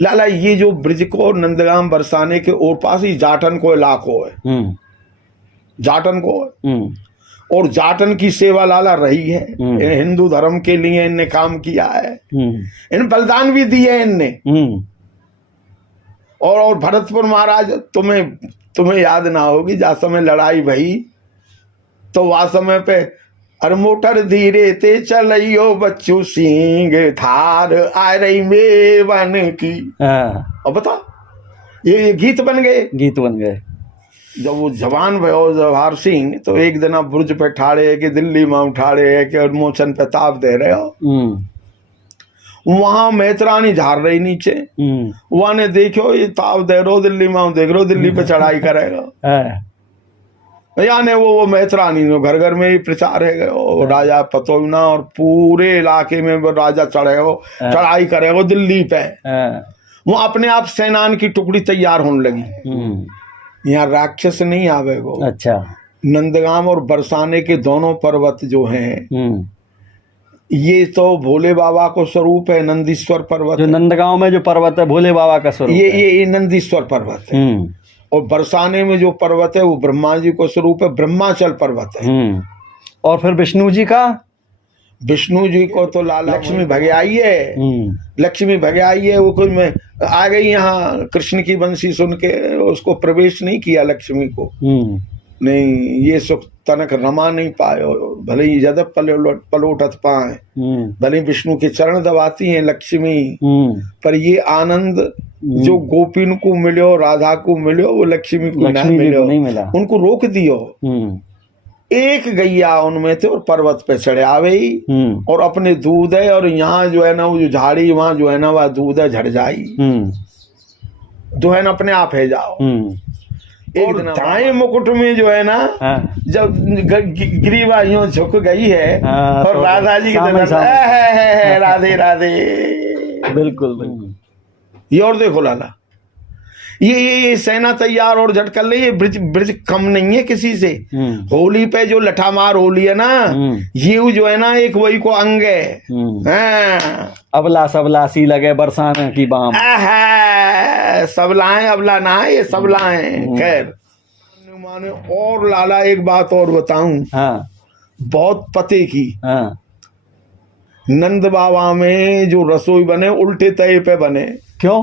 लाला ये जो ब्रिज को नंदगांव बरसाने के और पास ही जाटन को इलाको है, जाटन को है। और जाटन की सेवा लाला रही है, हिंदू धर्म के लिए इनने काम किया है, इन बलिदान भी दिए इनने। और भरतपुर महाराज तुम्हें याद ना होगी, जा समय लड़ाई भई तो वह समय पे अरे मोटर धीरे ते चलियो बच्चू सिंह थार आ रही मेवन की। अब बता ये गीत बन गए। जब वो जवान भयो जवाहर सिंह तो एक दिन आप बुर्ज पे ठाड़े कि दिल्ली में उठाड़े कि मोचन पे ताप दे रहे हो। वहां मेहतरानी झार रही नीचे, वहां ने देखो ये ताप दे रो दिल्ली में, देख रो दिल्ली पे चढ़ाई करेगा। यानी वो मेहतरानी घर घर में ही प्रचार है वो राजा पतोना और पूरे इलाके में वो राजा चढ़ाई करेगा दिल्ली पे। वो अपने आप सेनान की टुकड़ी तैयार होने लगी। यहाँ राक्षस नहीं आवेगो। अच्छा। नंदगांव और बरसाने के दोनों पर्वत जो हैं ये तो भोले बाबा को स्वरूप है। नंदीश्वर पर्वत जो नंदगांव में जो पर्वत है भोले बाबा का स्वरूप ये नंदीश्वर पर्वत है। और बरसाने में जो पर्वत है वो ब्रह्मा जी को स्वरूप है, ब्रह्माचल पर्वत है। और फिर विष्णु जी को तो लाला लक्ष्मी भगाई है, लक्ष्मी भगाई है। वो कुछ में आ गई यहाँ कृष्ण की बंसी सुन के, उसको प्रवेश नहीं किया लक्ष्मी को। नहीं ये सुख तनक रमा नहीं पाए, भले ही जदब पलोटत पाए, भले विष्णु के चरण दबाती हैं लक्ष्मी, पर ये आनंद जो गोपिन को मिलो, राधा को मिलो, वो लक्ष्मी को नहीं मिलो। उनको रोक दियो। एक गैया उनमें थे और पर्वत पे चढ़े आवे ही और अपने दूध है, और यहाँ जो है ना वो जो झाड़ी वहां जो है ना वह दूध है झड़ जाई, जो है ना अपने आप है जाओ। एक दिन दाएं मुकुट में जो है ना जब ग्रीवा यूं झुक गई है और राधा जी की तरफ है राधे राधे। बिल्कुल। ये और देखो लाला ये सेना तैयार और झटकल ले। ये ब्रिज कम नहीं है किसी से। होली पे जो लठामार होली है ना, ये जो है ना एक वही को अंग है। अबला सबला सी लगे बरसाने की बाम। सबलाएं अबला ना है, ये सबलाएं। खैर माने और लाला एक बात और बताऊं, बहुत पते की। नंद बाबा में जो रसोई बने उल्टे तय पे बने। क्यों?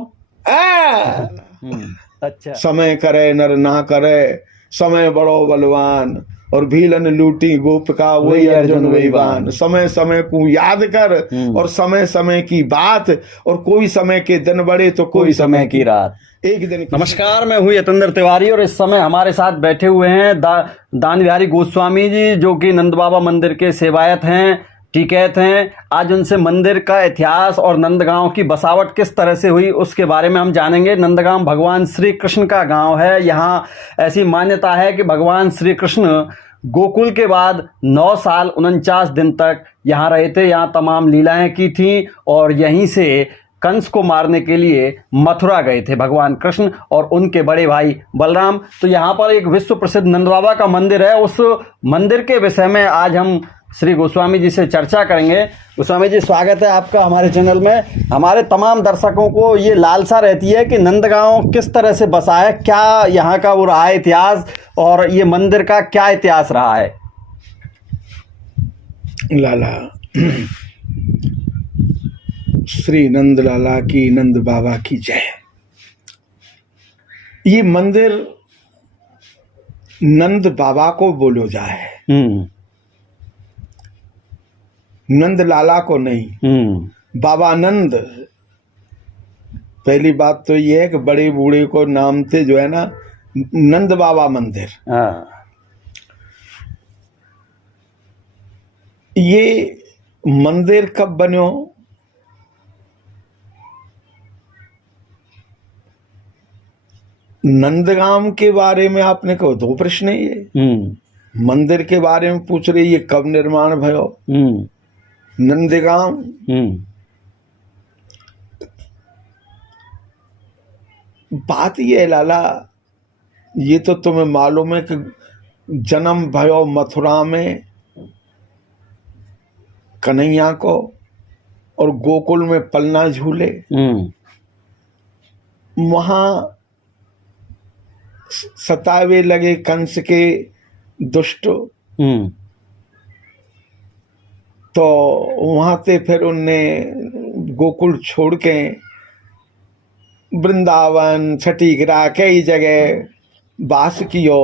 अच्छा। समय करे नर ना करे, समय बड़ो बलवान, और भीलन लूटी गोपिका वही अर्जुन वही बान। समय समय को याद कर और समय समय की बात, और कोई समय के दिन बड़े तो कोई समय की रात। एक दिन। नमस्कार, मैं हूँ यतेंद्र तिवारी और इस समय हमारे साथ बैठे हुए हैं दान बिहारी गोस्वामी जी, जो कि नंद बाबा मंदिर के सेवायत हैं, टिकैत हैं। आज उनसे मंदिर का इतिहास और नंदगांव की बसावट किस तरह से हुई उसके बारे में हम जानेंगे। नंदगांव भगवान श्री कृष्ण का गांव है। यहाँ ऐसी मान्यता है कि भगवान श्री कृष्ण गोकुल के बाद 9 साल 49 दिन तक यहाँ रहे थे, यहाँ तमाम लीलाएं की थीं, और यहीं से कंस को मारने के लिए मथुरा गए थे भगवान कृष्ण और उनके बड़े भाई बलराम। तो यहाँ पर एक विश्व प्रसिद्ध नंद बाबा का मंदिर है। उस मंदिर के विषय में आज हम श्री गोस्वामी जी से चर्चा करेंगे। गोस्वामी जी, स्वागत है आपका हमारे चैनल में। हमारे तमाम दर्शकों को ये लालसा रहती है कि नंदगांव किस तरह से बसा है, क्या यहाँ का वो रहा है इतिहास, और ये मंदिर का क्या इतिहास रहा है। लाला श्री नंद लाला की, नंद बाबा की जय। ये मंदिर नंद बाबा को बोलो जाए, नंद लाला को नहीं। बाबा नंद, पहली बात तो ये है कि बड़े बूढ़े को नाम थे जो है ना नंद बाबा मंदिर। ये मंदिर कब बन्यो? नंदगांव के बारे में आपने कहो 2 प्रश्न है ये। मंदिर के बारे में पूछ रही ये कब निर्माण भयो? नंदगांव बात ये है लाला, ये तो तुम्हें मालूम है कि जन्म भयो मथुरा में कन्हैया को, और गोकुल में पलना झूले। वहां सतावे लगे कंस के दुष्ट, तो वहां से फिर उनने गोकुल छोड़ के वृंदावन छठीगरा कई जगह वास कियो,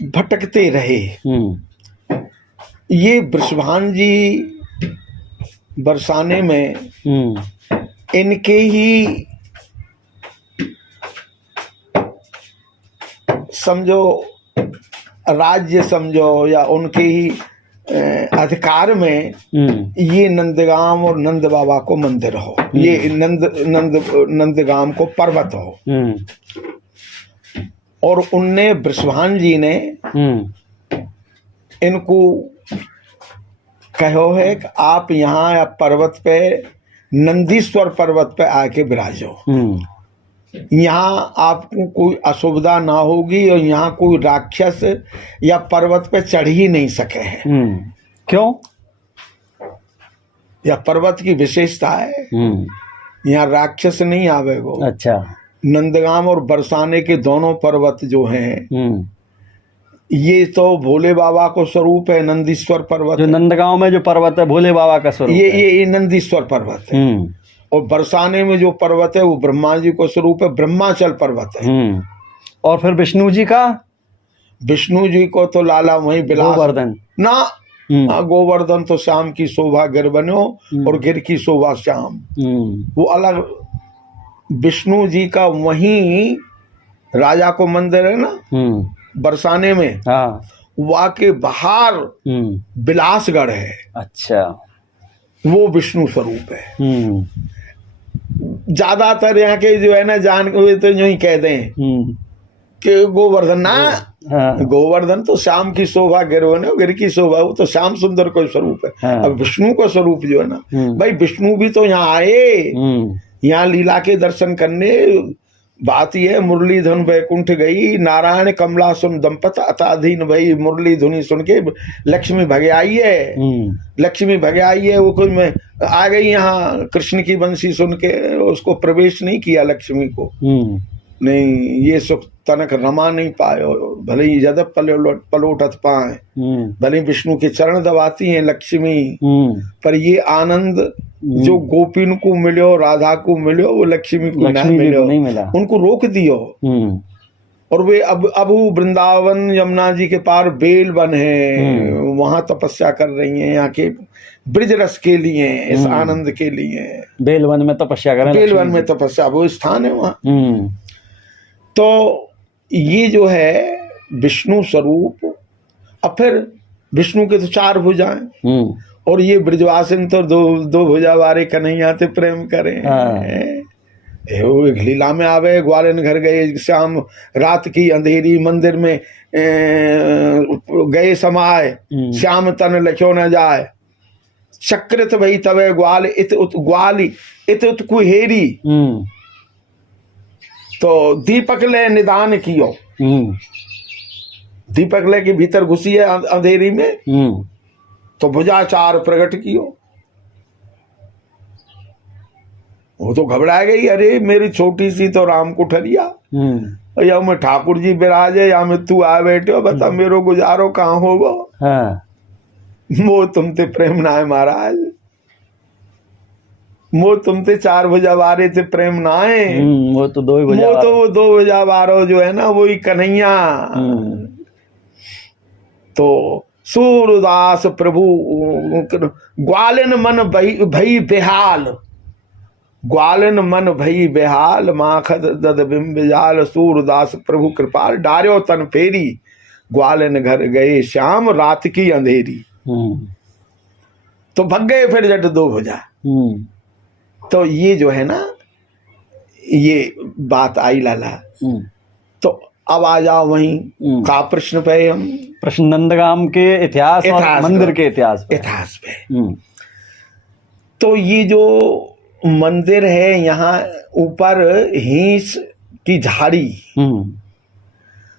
भटकते रहे। ये वृषभान जी बरसाने में इनके ही समझो राज्य समझो या उनके ही अधिकार में ये नंदगाम और नंद बाबा को मंदिर हो, ये नंदगाम को पर्वत हो। और उनने वृषभान जी ने इनको कहो है कि आप यहाँ पर्वत पे नंदीश्वर पर्वत पे आके विराजो, यहाँ आपको कोई असुविधा ना होगी और यहाँ कोई राक्षस या पर्वत पे चढ़ ही नहीं सके है। क्यों? यह पर्वत की विशेषता है, यहाँ राक्षस नहीं आवेगो। अच्छा। नंदगाम और बरसाने के दोनों पर्वत जो हैं ये तो भोले बाबा को स्वरूप है। नंदीश्वर पर्वत जो नंदगांव में जो पर्वत है भोले बाबा का स्वरूप ये नंदीश्वर पर्वत है। और बरसाने में जो पर्वत है वो ब्रह्मा जी को स्वरूप है, ब्रह्माचल पर्वत है। और फिर विष्णु जी का? विष्णु जी को तो लाला वही बिलास गोवर्धन ना, गोवर्धन तो श्याम की शोभा गिर बनो और गिर की शोभा श्याम, वो अलग। विष्णु जी का वही राजा को मंदिर है ना बरसाने में, वहाँ के बाहर बिलासगढ़ है। अच्छा। वो विष्णु स्वरूप है। ज्यादातर यहाँ के जो है ना जान हुए तो यूं ही कह दें कि गोवर्धन ना, गोवर्धन तो श्याम की शोभा गिर की शोभा, वो तो श्याम सुंदर को स्वरूप है। अब विष्णु का स्वरूप जो है ना, भाई विष्णु भी तो यहाँ आए, यहाँ लीला के दर्शन करने। बात यह मुरली धुन वैकुंठ गई, नारायण कमला सुन दंपत अताधीन भई। मुरली धुनी सुन के लक्ष्मी भगे आई है, लक्ष्मी भगे आई है। वो कुछ में आ गई यहाँ कृष्ण की बंसी सुन के, उसको प्रवेश नहीं किया लक्ष्मी को। नहीं, ये सुख तनक रमा नहीं पायो, भले ही जदब पलोटत पाए, भले विष्णु के चरण दबाती हैं लक्ष्मी, पर ये आनंद जो गोपिन को मिलो, राधा को मिलो, वो लक्ष्मी को नहीं मिलो, उनको रोक दियो। और वे अब वृंदावन यमुना जी के पार बेल वन है, वहां तपस्या कर रही हैं, यहाँ के ब्रिज रस के लिए, इस आनंद के लिए बेलवन में तपस्या करें। बेलवन में तपस्या, वो स्थान है वहाँ। तो ये जो है विष्णु स्वरूप। अब फिर विष्णु के तो 4 भुजाएं, और ये ब्रिजवासिन तो दो भुजा वारे कन्हैया ते प्रेम करें। वो एक लीला में आवे, ग्वालिन घर गए श्याम, रात की अंधेरी मंदिर में गए समाये, श्याम तन लख्यो न जाए, चक्रित भई तवे ग्वाल ग्वाली इत कुहेरी। तो दीपक ले निदान कियो, दीपक ले के भीतर घुसी है अंधेरी में, तो भुजा 4 प्रकट कियो। वो तो घबरा गई, अरे मेरी छोटी सी तो राम कुठरिया, या में ठाकुर जी विराजे, या में तू आ बैठे हो, बता मेरो गुजारो कहाँ होगो। वो तुमते प्रेम ना है महाराज, वो तुमते 4 भुजा वारे थे प्रेम ना है, वो तो 2 भुजा, वो तो वो 2 भुजा वारो जो है ना, वो ही कन्हैया। तो सूरदास प्रभु ग्वालिन मन भई बेहाल, ग्वालिन मन भई बेहाल, माखद दद बिंब जाल, सूरदास प्रभु कृपाल, डार्यो तन फेरी, ग्वालिन घर गए श्याम, रात की अंधेरी। तो भग गए फिर जट 2 भुजा। तो ये जो है ना, ये बात आई लाला। तो अब आ जाओ वहीं का प्रश्न पे, हम प्रश्न नंदगाम के इतिहास और मंदिर के इतिहास पे। तो ये जो मंदिर है, यहाँ ऊपर हीस की झाड़ी,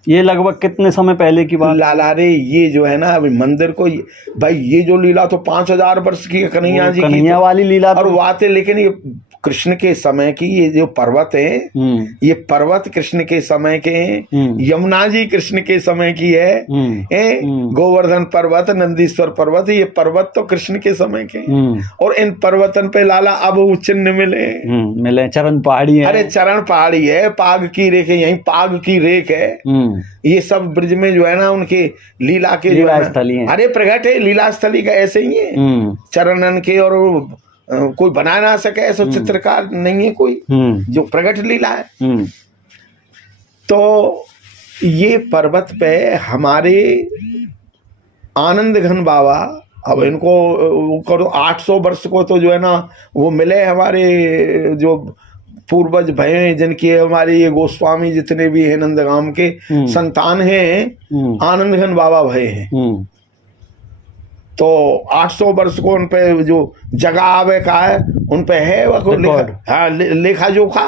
ये लगभग कितने समय पहले की बात? लाला रे ये जो है ना अभी मंदिर को भाई ये जो लीला तो 5000 वर्ष की है कन्हैया जी की, कन्हैया वाली लीला और वो आते, लेकिन ये कृष्ण के समय की ये जो पर्वत है, ये पर्वत कृष्ण के समय के हैं। यमुना जी कृष्ण के समय की है, गोवर्धन पर्वत, नंदीश्वर पर्वत, ये पर्वत तो कृष्ण के समय के हैं। और इन पर्वतन पे लाला अब वो चिन्ह मिले चरण पहाड़ी है। अरे चरण पहाड़ी है, पाग की रेख है, यहीं पाग की रेख है। ये सब ब्रज में जो है ना उनके लीला के जो है, अरे प्रगट है लीला स्थली का, ऐसे ही है चरणन के। और कोई बना ना सके ऐसा चित्रकार नहीं है कोई जो प्रगट लीला है। तो ये पर्वत पे हमारे आनंद घन बाबा, अब इनको 800 वर्ष को तो जो है ना वो मिले, हमारे जो पूर्वज भय जिनकी हमारे ये गोस्वामी जितने भी है नंदगाम के संतान हैं, आनंद घन बाबा भय हैं। तो 800 वर्ष को उन पे जो जगह आवे का है उन पे है वो लेखा जोखा।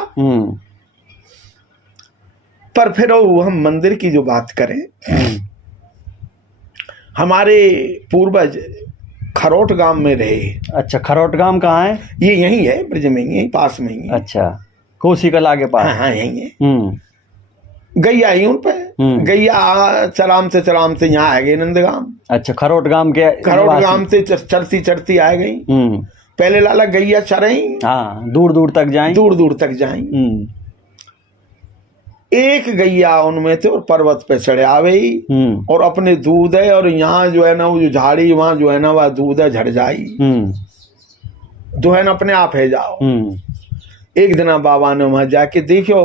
पर फिर हम मंदिर की जो बात करें, हमारे पूर्वज खरोट गांव में रहे। अच्छा, खरोट गांव कहाँ है? ये यही है, ब्रज में ही है, पास में ही है। अच्छा, कोसी कला के पास। हाँ यही है। गैया ही उन पे, गैया चराम से यहाँ आ गए नंदगाम। अच्छा, खरोट गांव से चरती चरती आ गई। पहले लाला गैया चरई, हाँ, दूर दूर तक जाए। एक गैया उनमें थे और पर्वत पे चढ़े आवे और अपने दूध है, और यहाँ जो है ना वो जो झाड़ी वहां जो है ना वह दूध है झड़ जाई, जो है ना अपने आप है जाओ। एक दिन बाबा ने वहां जाके देखो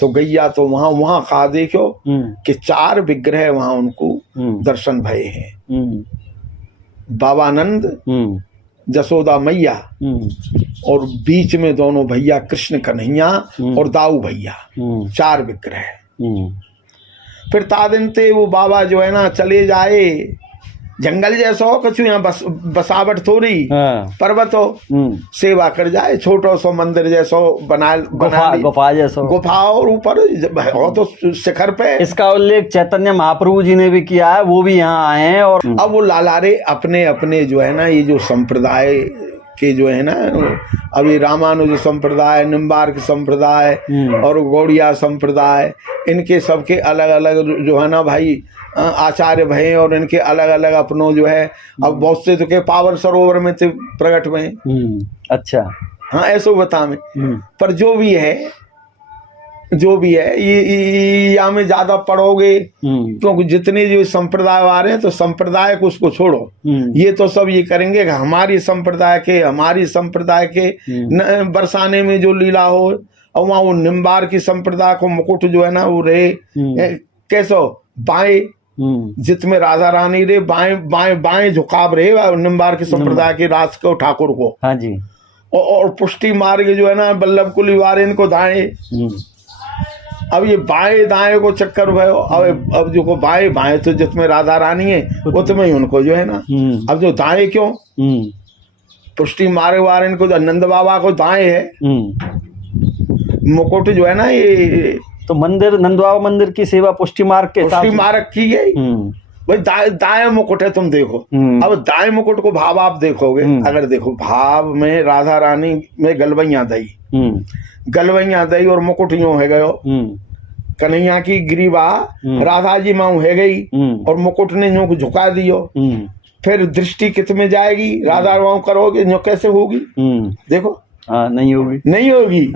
तो गैया तो वहां खा देखो कि 4 विग्रह वहां उनको दर्शन भये हैं। बाबानंद, जसोदा मैया, और बीच में दोनों भैया कृष्ण कन्हैया और दाऊ भैया, 4 विग्रह। फिर तादिन ते वो बाबा जो है ना चले जाए, जंगल जैसो कछु यहाँ बसावट थोड़ी, पर्वत हो, सेवा कर जाए, छोटो सो मंदिर जैसो बना गुफा जैसो, गुफा और ऊपर हो तो शिखर पे। इसका उल्लेख चैतन्य महाप्रभु जी ने भी किया है, वो भी यहाँ आए हैं। और अब वो लालारे अपने अपने जो है ना ये जो संप्रदाय के जो है ना, अभी रामानुज संप्रदाय, निम्बार्क संप्रदाय और गौड़िया संप्रदाय, इनके सबके अलग अलग जो है ना भाई आचार्य भय, और इनके अलग अलग अपनों जो है, अब बहुत से तो के पावर सरोवर में थे प्रकट में। अच्छा, हाँ ऐसो बता में। पर जो भी है ये या में ज्यादा पढ़ोगे, क्योंकि जितने जो संप्रदाय आ रहे हैं तो संप्रदाय को उसको छोड़ो, ये तो सब ये करेंगे कि हमारी संप्रदाय के बरसाने में जो लीला हो, और वहाँ वो निम्बार की संप्रदाय को मुकुट जो है ना वो रहे कैसो बाएं, जितमें राधा रानी रे बाएं झुकाव रहे निम्बार की संप्रदाय के राज को ठाकुर को। हाँ जी। और पुष्टि मार्ग जो है ना बल्लभ कुली वारे इनको दाएं। अब ये बाएं दाएं को चक्कर भयो, अब जो को बाएं तो जिसमें राधा रानी है उतमें ही उनको जो है ना, अब जो दाएं क्यों, पुष्टि मार्ग वारे इनको नंद बाबा को दाएं है मुकुट जो है ना, ये तो मंदिर नंद बाबा मंदिर की सेवा पुष्टि मार्ग की गई। भाई दाएं मुकुट है, तुम देखो। अब दाएं मुकुट को भाव आप देखोगे, अगर देखो भाव में राधा रानी में गलवैया दई और मुकुट यूं है गयो, कन्हैया की ग्रीवा राधा जी माऊ है गई और मुकुट ने यूं झुका दियो। फिर दृष्टि कित में जाएगी, राधा माऊ करोगे यूं कैसे होगी? देखो नहीं होगी।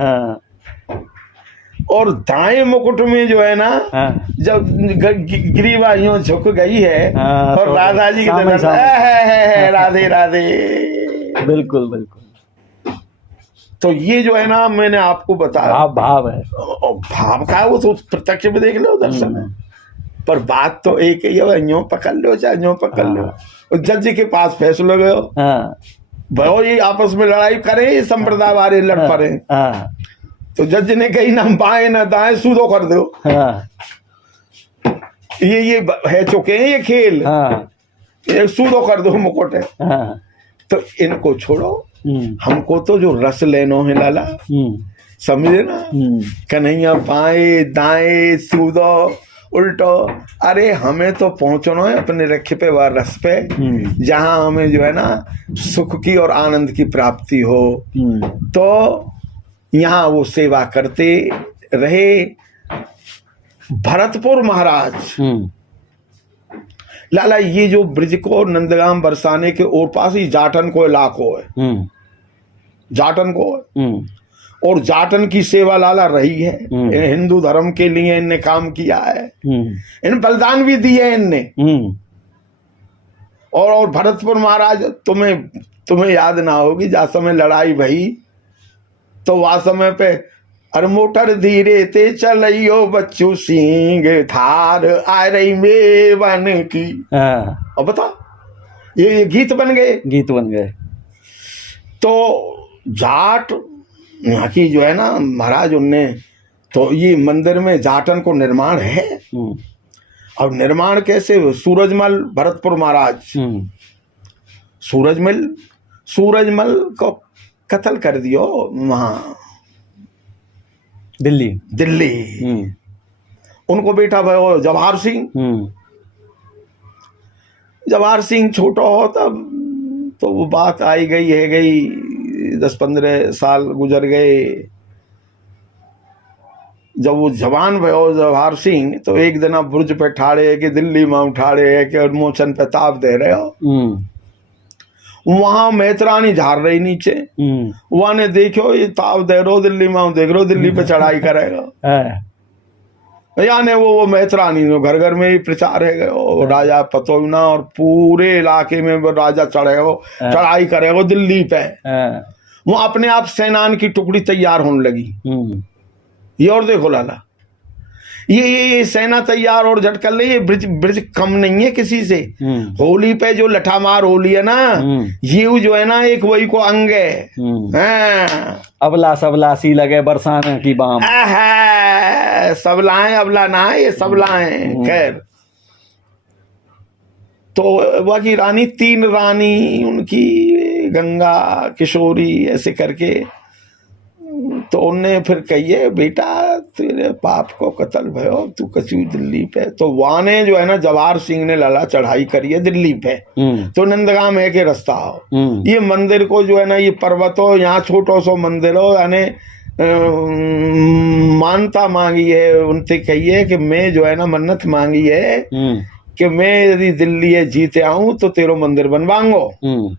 और दाएं मुकुट में जो है ना, जब ग्रीवा यूं झुक गई है और राधा जी की तरफ है राधे राधे, बिल्कुल। तो ये जो है ना मैंने आपको बताया भाव है, भाव का वो तो प्रत्यक्ष में देख लो, दर्शन है। पर बात तो एक ही है, यूं पकड़ लो चाहे यूं पकड़ लो। जज के पास फैसला गयो, भाई ये आपस में लड़ाई करे, ये संप्रदाय वाले लड़ पड़े, तो जज ने कही ना बाएं ना दाएं, सूदो कर दो। ये है चुके हैं ये खेल, ये सूदो कर दो मुकुट है। तो इनको छोड़ो, हमको तो जो रस लेनो है लाला, समझे ना, कन्हैया बाएं दाएं सूदो उल्टो अरे हमें तो पहुंचना है अपने रखे पे व रस पे, जहां हमें जो है ना सुख की और आनंद की प्राप्ति हो। तो यहाँ वो सेवा करते रहे। भरतपुर महाराज लाला, ये जो ब्रिज को नंदगाम बरसाने के और पास ही जाटन को इलाको है, जाटन को है। और जाटन की सेवा लाला रही है, हिंदू धर्म के लिए इनने काम किया है, इन बलिदान भी दिए इनने। और भरतपुर महाराज, तुम्हें याद ना होगी, जा समय लड़ाई भई तो वह समय पे अरे मोटर धीरे ते चलियो बच्चू सिंह, थार आ रही मेवन की। और बता, ये गीत बन गए। तो जाट यहाँ की जो है ना महाराज, उनने तो ये मंदिर में जाटन को निर्माण है। अब निर्माण कैसे? सूरजमल भरतपुर महाराज, सूरजमल को कत्ल कर दियो वहां दिल्ली। उनको बेटा भाई जवाहर सिंह छोटा हो तब तो वो बात आई गई 10-15 साल गुजर गए। जब वो जवान भयो जवाहर सिंह, तो एक दिन आप बुर्ज पे ठाड़े कि दिल्ली में उठाड़े है कि मोचन पे ताप दे रहे हो। वहां मेहतरानी झाड़ रही नीचे, वहां ने देखो ये ताप दे रो दिल्ली में, देख रो दिल्ली पे चढ़ाई करेगा। यानी वो मेहतरानी घर घर में ही प्रचार है, राजा पतोना और पूरे इलाके में वो राजा चढ़ाई करेगा दिल्ली पे। वो अपने आप सेनान की टुकड़ी तैयार होने लगी। ये और देखो लाला, ये सेना तैयार और झटकल ले। ये ब्रिज कम नहीं है किसी से। होली पे जो लठामार होली है ना, ये जो है ना एक वही को अंग है। अबला सबला सी लगे बरसाने की बाम, सबलाएं अबला ना है, ये सबलाएं। खैर, तो वह की रानी, 3 रानी उनकी, गंगा किशोरी ऐसे करके। तो उनने फिर कहिए बेटा तेरे बाप को कत्ल भयो, तू कचू दिल्ली पे। तो वहां ने जो है ना जवाहर सिंह ने लाला चढ़ाई करी है दिल्ली पे। तो नंदगाम है के रास्ता हो, ये मंदिर को जो है ना, ये पर्वत हो, यहाँ छोटो सो मंदिर हो, यानी मानता मांगी है उनसे। कहिए कि मैं जो है ना मन्नत मांगी है कि मैं यदि दिल्ली जीते आऊं तो तेरो मंदिर बनवाऊंगो।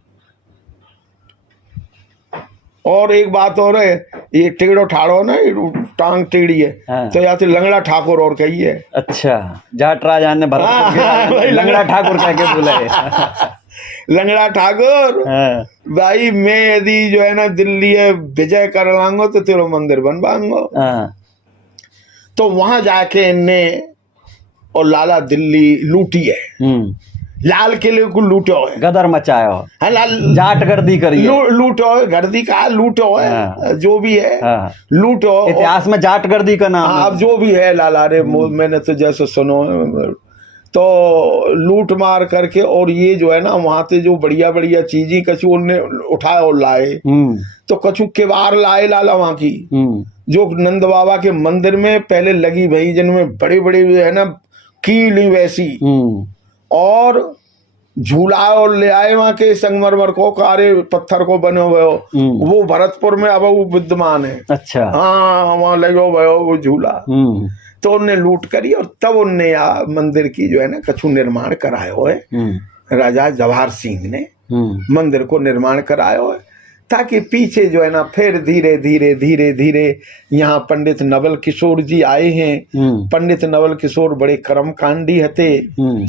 और एक बात और है, ये टेढ़ो ठाड़ो ना, टांग टेढ़ी है। तो या तो लंगड़ा ठाकुर और कहिए। अच्छा, जाट राजा ने लंगड़ा ठाकुर कह के बोला है। लंगड़ा ठाकुर भाई, मैं यदि जो है ना दिल्ली विजय कर लाऊंगा तो तेरो मंदिर बनवाऊंगा। तो वहां जाके इनने और लाला दिल्ली लूटी है, लाल किले को लूटो है, गदर मचायो है, जाट गर्दी करी लूटो है, गर्दी का लूटो है, जो भी है लूटो। इतिहास में जाट गर्दी का नाम अब जो भी है लाला रे, मैंने तो जैसे सुनो तो लूट मार करके। और ये जो है ना वहां से जो बढ़िया बढ़िया चीजें कछु उनने उठाए और लाए। तो कछु किवाड़ लाए लाला वहां की, जो नंद बाबा के मंदिर में पहले लगी भई, जिनमें बड़े बड़े है ना कीली वैसी, और झूला और ले आए वहां के संगमरमर को, कारे पत्थर को बने हुए हो, वो भरतपुर में अब वो विद्यमान है। अच्छा, हाँ, वहां लगे हुए हो वो झूला। तो उनने लूट करी और तब उनने मंदिर की जो है ना कछु निर्माण कराए हुए। राजा जवाहर सिंह ने मंदिर को निर्माण कराया हुए, ताकि पीछे जो है ना फिर धीरे धीरे धीरे धीरे यहाँ पंडित नवल किशोर जी आए हैं। पंडित नवल किशोर बड़े कर्म कांडी हते,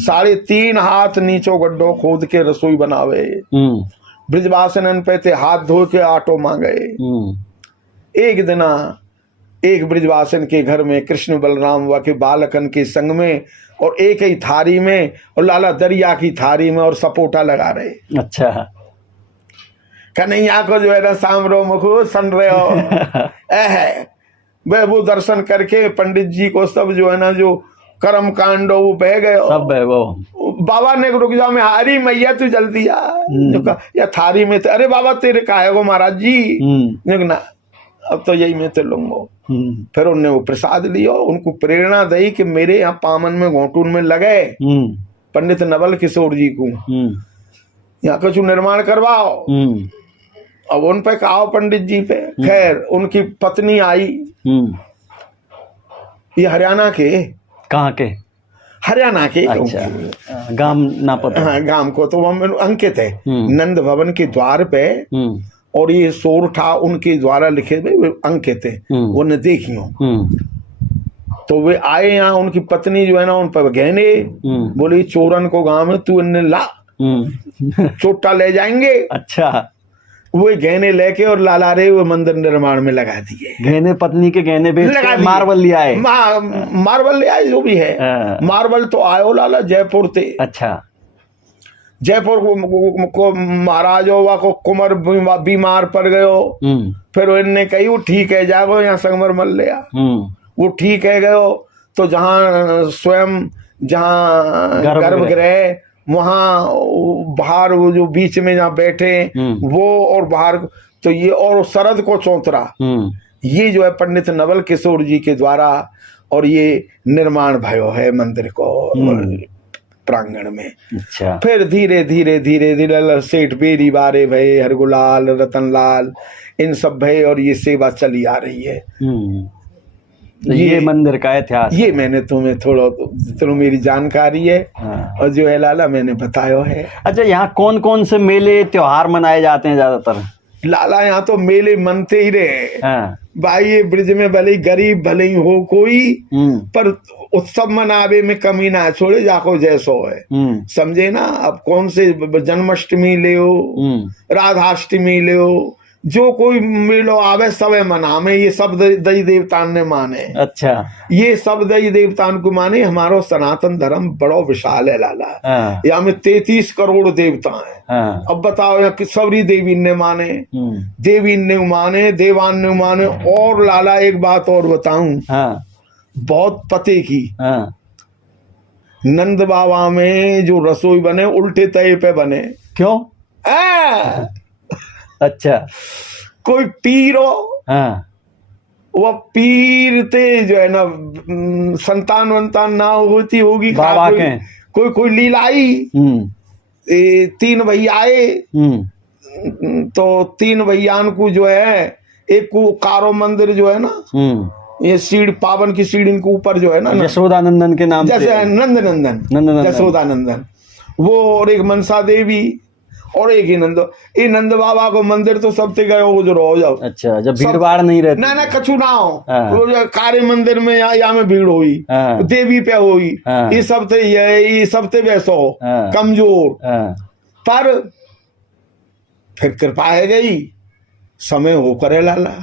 3.5 हाथ नीचो गड्ढो खोद के रसोई बनावे, ब्रिजवासनन पे थे हाथ धो के आटो मांगे। एक दिना एक ब्रिजवासन के घर में कृष्ण बलराम व के बालकन के संग में, और एक ही थारी में, और लाला दरिया की थारी में और सपोटा लगा रहे। अच्छा, कन्हैया को जो है ना सामरो मुखो सन रहे हो। वह वो दर्शन करके पंडित जी को सब जो है ना जो कर्म कांड वो बह गए सब बह वो। बाबा ने रुक जाओ, मैं हारी मैया तू जल्दी आ। या थारी में अरे बाबा तेरे काहे को महाराज जी, ना अब तो यही मैं तो लूंगा। फिर उनने वो प्रसाद लिया, उनको प्रेरणा दी कि मेरे यहाँ पामन में घोटून में लगे पंडित नवल किशोर जी को यहाँ कुछ निर्माण करवाओ। अब उन पे कहा पंडित जी पे, खैर उनकी पत्नी आई, ये हरियाणा के, कहाँ के? हरियाणा के। अच्छा, गांव ना पता? हाँ, गांव को तो वो अंकित है नंद भवन के द्वार पे, और ये सोरठा उनके द्वारा लिखे हुए अंकित है, उन्हें देखियो। तो वे आए यहाँ, उनकी पत्नी जो है ना उन पर गहने, बोली चोरन को गांव में तू इन्हें ला, चोटा ले जाएंगे। अच्छा, वो गहने लेके और लाला रे वो मंदिर निर्माण में लगा दिए। गहने, पत्नी के गहने बेच के मार्बल ले आए। मार्बल ले आए, जो भी है। मार्बल तो आयो लाला जयपुर थे। अच्छा, जयपुर को महाराज होवा को कुमार बीमार पड़ गयो, फिर इनने कही वो ठीक है जागो यहाँ संगमरमर ले आ। वो ठीक है गयो, तो जहाँ स्वयं जहाँ गर्भगृह वहाँ बाहर वो जो बीच में जहाँ बैठे वो, और बाहर तो ये, और शरद को चौतरा, ये जो है पंडित नवल किशोर जी के द्वारा और ये निर्माण भयो है मंदिर को प्रांगण में। अच्छा। फिर धीरे धीरे धीरे धीरे सेठ बेरी बारे भय, हरगुलाल, रतनलाल, इन सब भय, और ये सेवा चली आ रही है। तो ये मंदिर का इतिहास, ये मैंने तुम्हें थोड़ा मेरी जानकारी है। हाँ। और जो है लाला मैंने बताया है। अच्छा, यहाँ कौन कौन से मेले त्योहार मनाए जाते हैं ज्यादातर? लाला यहाँ तो मेले मनते ही रहे। हाँ। भाई ये ब्रिज में भले गरीब भले ही हो कोई, पर उत्सव मनावे में कमी ना छोड़े, जाको जैसो है, समझे ना। अब कौन से जन्माष्टमी ले, राधाष्टमी ले, जो कोई मेलो आवे सबे मनावे, ये सब दई देवतान ने माने। अच्छा, ये सब दई देवतान को माने। हमारो सनातन धर्म बड़ो विशाल है लाला। यहाँ में 33 करोड़ देवता हैं। अब बताओ यहाँ कि सबरी देवी ने माने, देवी ने माने, देवान ने माने। और लाला एक बात और बताऊं, बहुत पते की, नंद बाबा में जो रसोई बने उल्टे तय पे बने। क्यों? अच्छा, कोई पीर हो, वो पीर थे जो है ना, संतान वंतान ना होती होगी बाबा के, कोई लीलाई। 3 भैया आए, तो 3 भैयान को जो है, एक को कारो मंदिर जो है ना, ये सीढ़ी पावन की सीढ़ी के ऊपर जो है ना, यशोदानंदन के नाम, जैसे नंदनंदन यशोदानंदन, वो, और एक मनसा देवी, और एक ही नंद बाबा को मंदिर तो सब ते गए हो जो रहो जाओ। अच्छा, जब भीड़ भाड़ नहीं रहती ना कछु ना हो, कार्य मंदिर में या में भीड़ हुई, देवी पे हुई, ये सब थे, ये सब थे वैसो कमजोर। पर फिर कृपा है गई, समय हो करे लाला,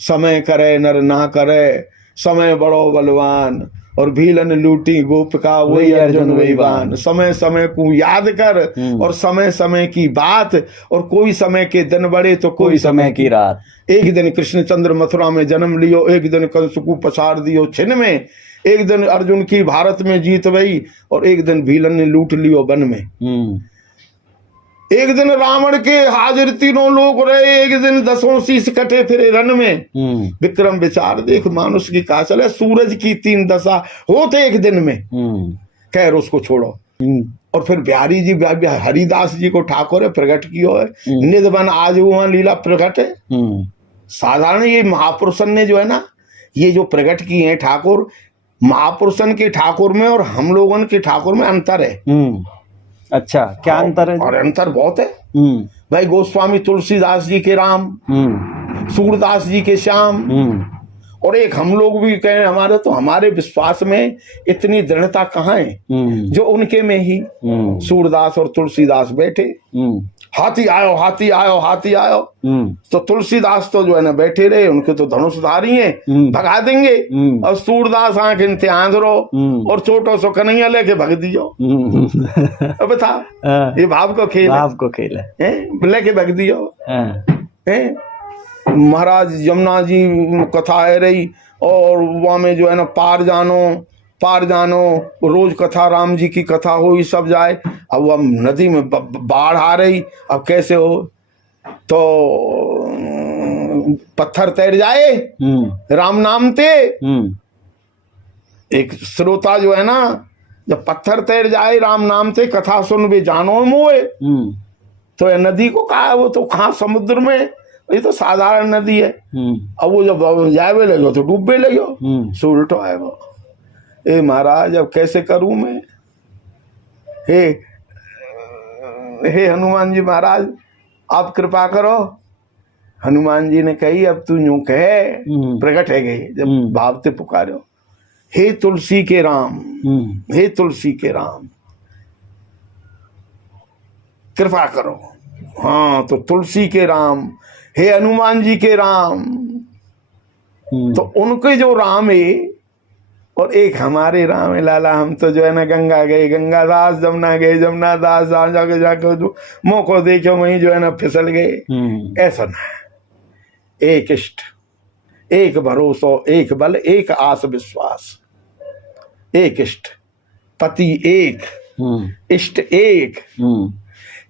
समय करे नर ना करे, समय बड़ो बलवान, और भीलन लूटी गोपिका वही अर्जुन वही बान। समय समय को याद कर, और समय समय की बात, और कोई समय के दिन बड़े तो कोई समय की रात। एक दिन कृष्णचंद्र मथुरा में जन्म लियो, एक दिन कंस को पछाड़ दियो छिन में, एक दिन अर्जुन की भारत में जीत भई, और एक दिन भीलन ने लूट लियो वन में। एक दिन रावण के हाजिर 3 लोग रहे, एक दिन 10 शीश कटे फिरे रन में। विक्रम विचार देख मानुष की का चले, सूरज की 3 दशा होते एक दिन में। खैर उसको छोड़ो। और फिर बिहारी जी हरिदास जी को ठाकुर प्रकट किया है, निधवन आज वहां लीला प्रकट है। साधारण ये महापुरुषन ने जो है ना, ये जो प्रकट किए हैं ठाकुर, महापुरुषन के ठाकुर में और हम लोगों के ठाकुर में अंतर है। अच्छा, क्या अंतर है? और अंतर बहुत है भाई। गोस्वामी तुलसीदास जी के राम, सूरदास जी के श्याम, और एक हम लोग भी कहें हमारे, तो हमारे विश्वास में इतनी दृढ़ता कहाँ है जो उनके में ही सूरदास और तुलसीदास बैठे। हाथी आयो हाथी आयो हाथी आयो, तो तुलसीदास तो जो है ना बैठे रहे, उनके तो धनुषधारी हैं, भगा देंगे। और सूरदास आंख इम्तिहान रो, और छोटो सो कन्हैया लेके भग दियो। अब बता, ये भाव को खेल है, लेके भग दियो। महाराज यमुना जी कथा है रही, और वहाँ में जो है ना पार जानो, रोज कथा, राम जी की कथा हो, सब जाए। अब वो नदी में बाढ़ आ रही, अब कैसे हो? तो पत्थर तैर जाए राम नाम ते। एक श्रोता जो है ना, जब पत्थर तैर जाए राम नाम ते, कथा सुन भी जानो मोए। तो ये नदी को कहा, वो तो कहाँ समुद्र में, ये तो साधारण नदी है। अब वो जब जाए लगे तो डूबे लगे, सो उल्टो आएगा। ए महाराज अब कैसे करूं मैं, हे हनुमान जी महाराज आप कृपा करो। हनुमान जी ने कही अब तू यूं कहे, प्रकट है गई जब भाव से पुकारो, हे तुलसी के राम, हे तुलसी के राम कृपा करो। हाँ तो तुलसी के राम, हे हनुमान जी के राम। तो उनके जो राम है और एक हमारे राम है लाला। हम तो जो है ना गंगा गए गंगा दास, जमुना गए जमुना दास, जाके जाके जो मौको देखो वहीं जो है ना फिसल गए। ऐसा ना है, एक इष्ट, एक भरोसा, एक बल, एक आस विश्वास, एक इष्ट, पति एक, इष्ट एक।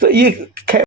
तो ये